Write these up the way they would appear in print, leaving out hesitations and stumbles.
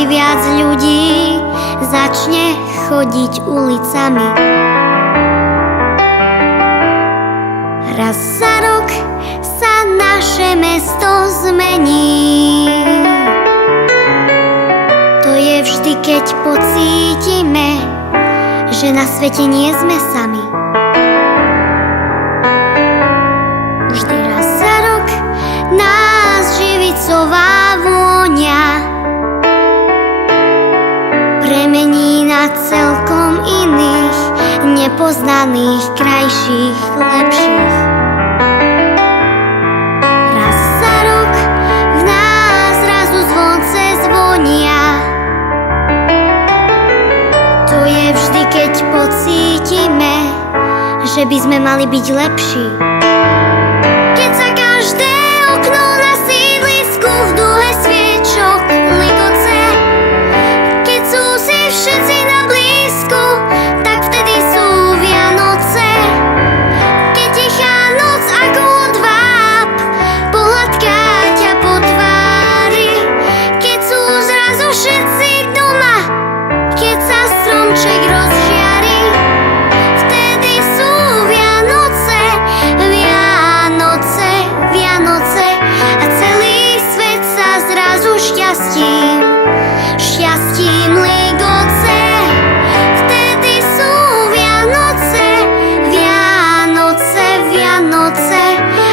vždy viac ľudí začne chodiť ulicami. Raz za rok sa naše mesto zmení. To je vždy, keď pocítime, že na svete nie sme sami. Vždy raz za rok nás živicová vôňa premení na celkom iných, nepoznaných, krajších, lepších. Raz za rok v nás zrazu zvonce zvonia. To je vždy, keď pocítime, že by sme mali byť lepší. Keď sa každé okno na sídlisku v duhe sviečok ligoce, keď sú si všetci na blízku, tak vtedy sú Vianoce. Keď tichá noc ako odváb pohľadká ťa po tvári, keď sú zrazu všetci doma, keď sa stromček rozžiari, vtedy sú Vianoce, Vianoce, Vianoce a celý svet sa zrazu šťastím ligoce. Vtedy sú Vianoce, Vianoce, Vianoce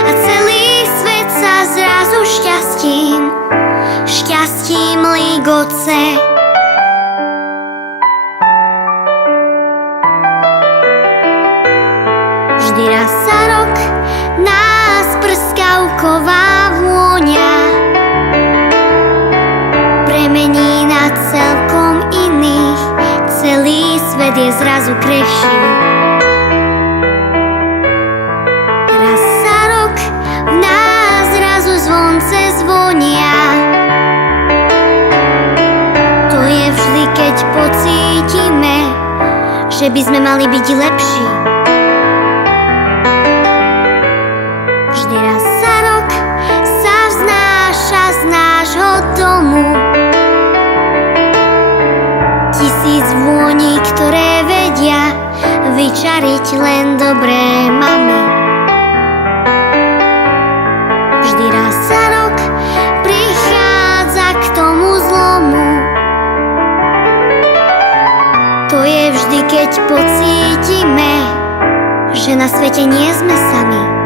a celý svet sa zrazu šťastím ligoce. Vždy raz za rok nás prskavková vôňa premení na celkom iných, celý svet je zrazu krehší. Raz za rok v nás zrazu zvonce zvonia. To je vždy, keď pocítime, že by sme mali byť lepší. Vždy raz za rok sa vznáša z nášho domu 1000 vôní, ktoré vedia vyčariť len dobré mamy. Vždy raz za rok prichádza k tomu zlomu. To je vždy, keď pocítime, že na svete nie sme sami.